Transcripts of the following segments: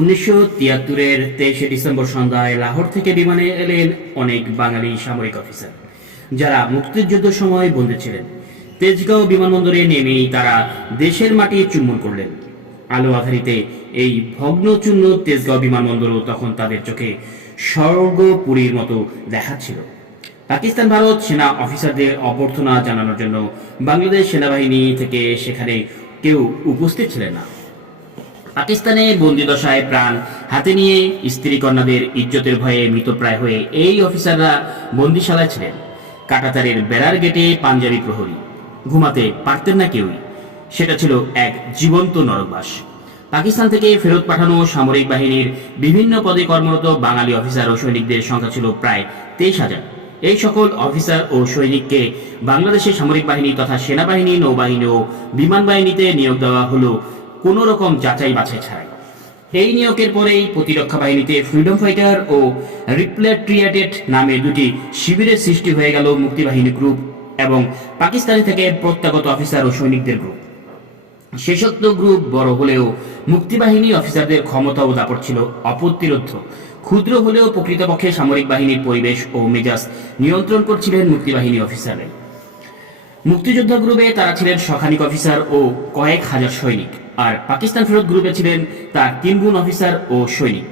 উনিশশো তিয়াত্তরের তেইশে ডিসেম্বর সন্ধ্যায় লাহোর থেকে বিমানে এলেন অনেক বাঙালি সামরিক অফিসার, যারা মুক্তিযুদ্ধ সময় বন্দী ছিলেন। তেজগাঁও বিমানবন্দরে নেমেই তারা দেশের মাটি চুম্বন করলেন। আলো আধারিতে এই ভগ্নচূর্ণ তেজগাঁও বিমানবন্দরও তখন তাদের চোখে স্বর্গপুরীর মতো দেখাচ্ছিল পাকিস্তান, ভারত সেনা অফিসারদের অভ্যর্থনা জানানোর জন্য বাংলাদেশ সেনাবাহিনী থেকে সেখানে কেউ উপস্থিত ছিলেন না। পাকিস্তানে বন্দি দশায় প্রাণ হাতে নিয়ে স্ত্রী কন্যাদের ইজ্জতের ভয়ে মৃতপ্রায় হয়ে এই অফিসাররা বন্দিশালায় ছিলেন। কাটাতারের বেড়ার গেটে পাঞ্জাবি প্রহরী। ঘুমাতে পারতেন না কেউই। সেটা ছিল এক জীবন্ত নরকবাস। পাকিস্তান থেকে ফেরত পাঠানো সামরিক বাহিনীর বিভিন্ন পদে কর্মরত বাঙালি অফিসার ও সৈনিকদের সংখ্যা ছিল প্রায় তেইশ হাজার। এই সকল অফিসার ও সৈনিককে বাংলাদেশের সামরিক বাহিনী তথা সেনাবাহিনী, নৌবাহিনী ও বিমান বাহিনীতে নিয়োগ দেওয়া হলো কোনো রকম যাচাই বাছাই ছাড়াই। এই নিয়োগের পরেই প্রতিরক্ষা বাহিনীতে ফ্রিডম ফাইটার ও রিপ্লেট্রিয়েটেড নামে দুটি শিবিরের সৃষ্টি হয়ে গেল মুক্তিবাহিনী গ্রুপ এবং পাকিস্তানি থেকে প্রত্যাগত অফিসার ও সৈনিকদের গ্রুপ শেষোক্ত গ্রুপ বড় হলেও মুক্তিবাহিনী অফিসারদের ক্ষমতা ও দাপট ছিল অপ্রতিরোধ ক্ষুদ্র হলেও প্রকৃতপক্ষে সামরিক বাহিনীর পরিবেশ ও মেজাজ নিয়ন্ত্রণ করছিলেন মুক্তিবাহিনী অফিসারের মুক্তিযোদ্ধা গ্রুপে তারা ছিলেন শখানিক অফিসার ও কয়েক হাজার সৈনিক। আর পাকিস্তান ফেরত গ্রুপে ছিলেন তার তিন গুণ অফিসার ও সৈনিক।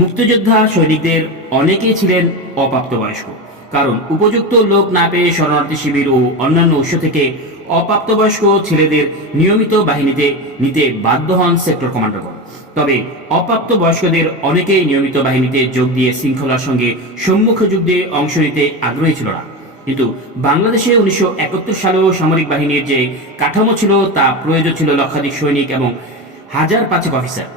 মুক্তিযোদ্ধা সৈনিকদের অনেকেই ছিলেন অপ্রাপ্তবয়স্ক। কারণ উপযুক্ত লোক না পেয়ে শরণার্থী শিবির ও অন্যান্য উৎস থেকে অপ্রাপ্তবয়স্ক ছেলেদের নিয়মিত বাহিনীতে নিতে বাধ্য হন সেক্টর কমান্ডারগণ। তবে অপ্রাপ্ত বয়স্কদের অনেকেই নিয়মিত বাহিনীতে যোগ দিয়ে শৃঙ্খলার সঙ্গে সম্মুখ যুদ্ধে অংশ নিতে আগ্রহী ছিল না। কিন্তু বাংলাদেশে উনিশশো একাত্তর সালেও সামরিক বাহিনীর যে কাঠামো ছিল, তা প্রয়োজন ছিল লক্ষাধিক সৈনিক এবং হাজার পাঁচেক অফিসার।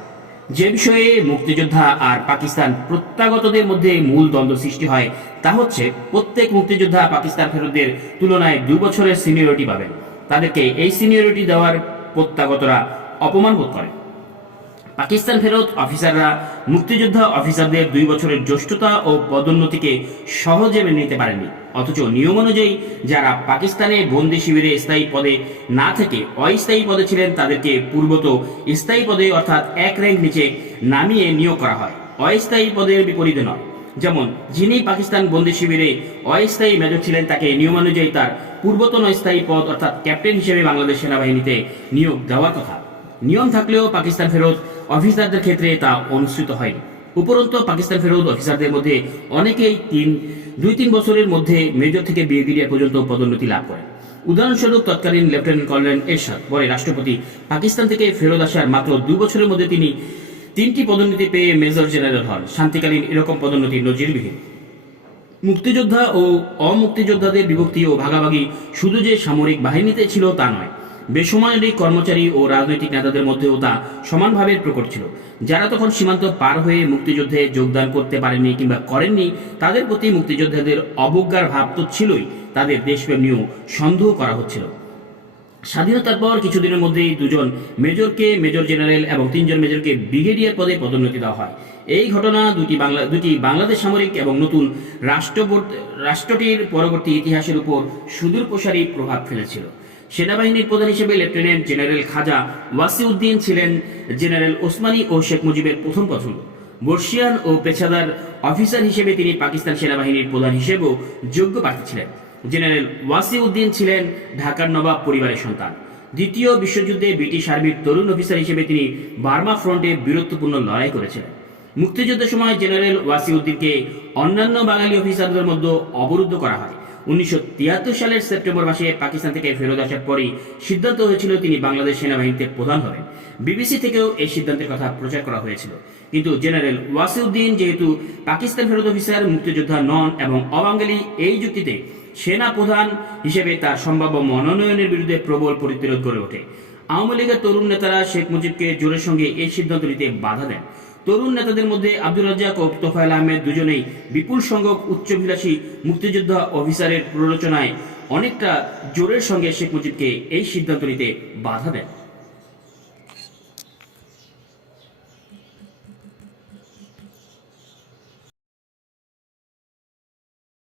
যে বিষয়ে মুক্তিযোদ্ধা আর পাকিস্তান প্রত্যাগতদের মধ্যে মূল দ্বন্দ্ব সৃষ্টি হয়, তা হচ্ছে প্রত্যেক মুক্তিযোদ্ধা পাকিস্তান ফেরতদের তুলনায় দু বছরের সিনিয়রিটি পাবেন। তাদেরকে এই সিনিয়রিটি দেওয়ার প্রত্যাগতরা অপমান বোধ করে পাকিস্তান ফেরত অফিসাররা মুক্তিযোদ্ধা অফিসারদের দুই বছরের জ্যেষ্ঠতা ও পদোন্নতিকে সহজে মেনে নিতে পারেনি অথচ নিয়ম অনুযায়ী যারা পাকিস্তানে বন্দি শিবিরে স্থায়ী পদে না থেকে অস্থায়ী পদে ছিলেন, তাদেরকে পূর্বত স্থায়ী পদে অর্থাৎ এক র্যাঙ্ক নিচে নামিয়ে নিয়োগ করা হয়। অস্থায়ী পদের বিপরীতে নয়। যেমন, যিনি পাকিস্তান বন্দি শিবিরে অস্থায়ী মেজর ছিলেন, তাকে নিয়মানুযায়ী তার পূর্বতন স্থায়ী পদ অর্থাৎ ক্যাপ্টেন হিসেবে বাংলাদেশ সেনাবাহিনীতে নিয়োগ দেওয়ার কথা। নিয়ম থাকলেও পাকিস্তান ফেরত অফিসারদের ক্ষেত্রে তা অনুষ্ঠিত হয়নি। উপরন্ত পাকিস্তান ফেরত অফিসারদের মধ্যে অনেকেই তিন, দুই, তিন বছরের মধ্যে মেজর থেকে ব্রিগেডিয়ার পর্যন্ত পদোন্নতি লাভ করেন। উদাহরণস্বরূপ তৎকালীন লেফটেন্যান্ট কর্নেল এরশাদ, পরে রাষ্ট্রপতি, পাকিস্তান থেকে ফেরত আসার মাত্র দুই বছরের মধ্যে তিনি তিনটি পদোন্নতি পেয়ে মেজর জেনারেল হন। শান্তিকালীন এরকম পদোন্নতি নজিরবিহীন। মুক্তিযোদ্ধা ও অমুক্তিযোদ্ধাদের বিভক্তি ও ভাগাভাগি শুধু যে সামরিক বাহিনীতে ছিল তা নয় বেসামরিক কর্মচারী ও রাজনৈতিক নেতাদের মধ্যেও তা সমানভাবে প্রকট ছিল। যারা তখন সীমান্ত পার হয়ে মুক্তিযুদ্ধে যোগদান করতে পারেননি কিংবা করেননি, তাদের প্রতি মুক্তিযোদ্ধাদের অবজ্ঞার ভাব তো ছিলই। তাদের দেশপ্রেম নিয়েও সন্দেহ করা হচ্ছিল। স্বাধীনতার পর কিছুদিনের মধ্যেই দুজন মেজরকে, মেজর জেনারেল এবং তিনজন মেজরকে ব্রিগেডিয়ার পদে পদোন্নতি দেওয়া হয়। এই ঘটনা দুটি বাংলা, দুটি বাংলাদেশ সামরিক এবং নতুন রাষ্ট্র রাষ্ট্রটির পরবর্তী ইতিহাসের উপর সুদূর প্রসারী প্রভাব ফেলেছিল। সেনাবাহিনীর প্রধান হিসেবে লেফটেন্যান্ট জেনারেল খাজা ওয়াসিউদ্দিন ছিলেন জেনারেল ওসমানী ও শেখ মুজিবের প্রথম পছন্দ বর্ষিয়ান ও পেশাদার অফিসার হিসেবে তিনি পাকিস্তান সেনাবাহিনীর প্রধান হিসেবেও যোগ্য প্রার্থী ছিলেন। জেনারেল ওয়াসিউদ্দিন ছিলেন ঢাকার নবাব পরিবারের সন্তান। দ্বিতীয় বিশ্বযুদ্ধে ব্রিটিশ আর্মির তরুণ অফিসার হিসেবে তিনি বার্মা ফ্রন্টে বীরত্বপূর্ণ লড়াই করেছিলেন। মুক্তিযুদ্ধের সময় জেনারেল ওয়াসিউদ্দিনকে অন্যান্য বাঙালি অফিসারদের মধ্যে অবরুদ্ধ করা হয়। উনিশশো সালের সেপ্টেম্বর মাসে পাকিস্তান থেকে ফেরত আসার পরই সিদ্ধান্ত হয়েছিল তিনি বাংলাদেশ সেনাবাহিনীতে প্রধান হবেন। বিবিসি থেকেও এই সিদ্ধান্তের কথা প্রচার করা হয়েছিল। কিন্তু জেনারেল ওয়াসিউদ্দিন যেহেতু পাকিস্তান ফেরত অফিসার, মুক্তিযোদ্ধা নন এবং অবাঙ্গালি, এই যুক্তিতে সেনা প্রধান হিসেবে তার সম্ভাব্য মনোনয়নের বিরুদ্ধে প্রবল প্রতিরোধ গড়ে ওঠে। আওয়ামী লীগের তরুণ নেতারা শেখ মুজিবকে জোরের সঙ্গে এই সিদ্ধান্ত নিতে বাধা দেন। তরুণ নেতাদের মধ্যে আব্দুর রাজ্জাক ও তোফায়ল আহমেদ দুজনেই বিপুল সংখ্যক উচ্চভিলাষী মুক্তিযোদ্ধা অফিসারের প্ররোচনায় অনেকটা জোরের সঙ্গে শেখ মুজিবকে এই সিদ্ধান্ত নিতে বাধা দেন।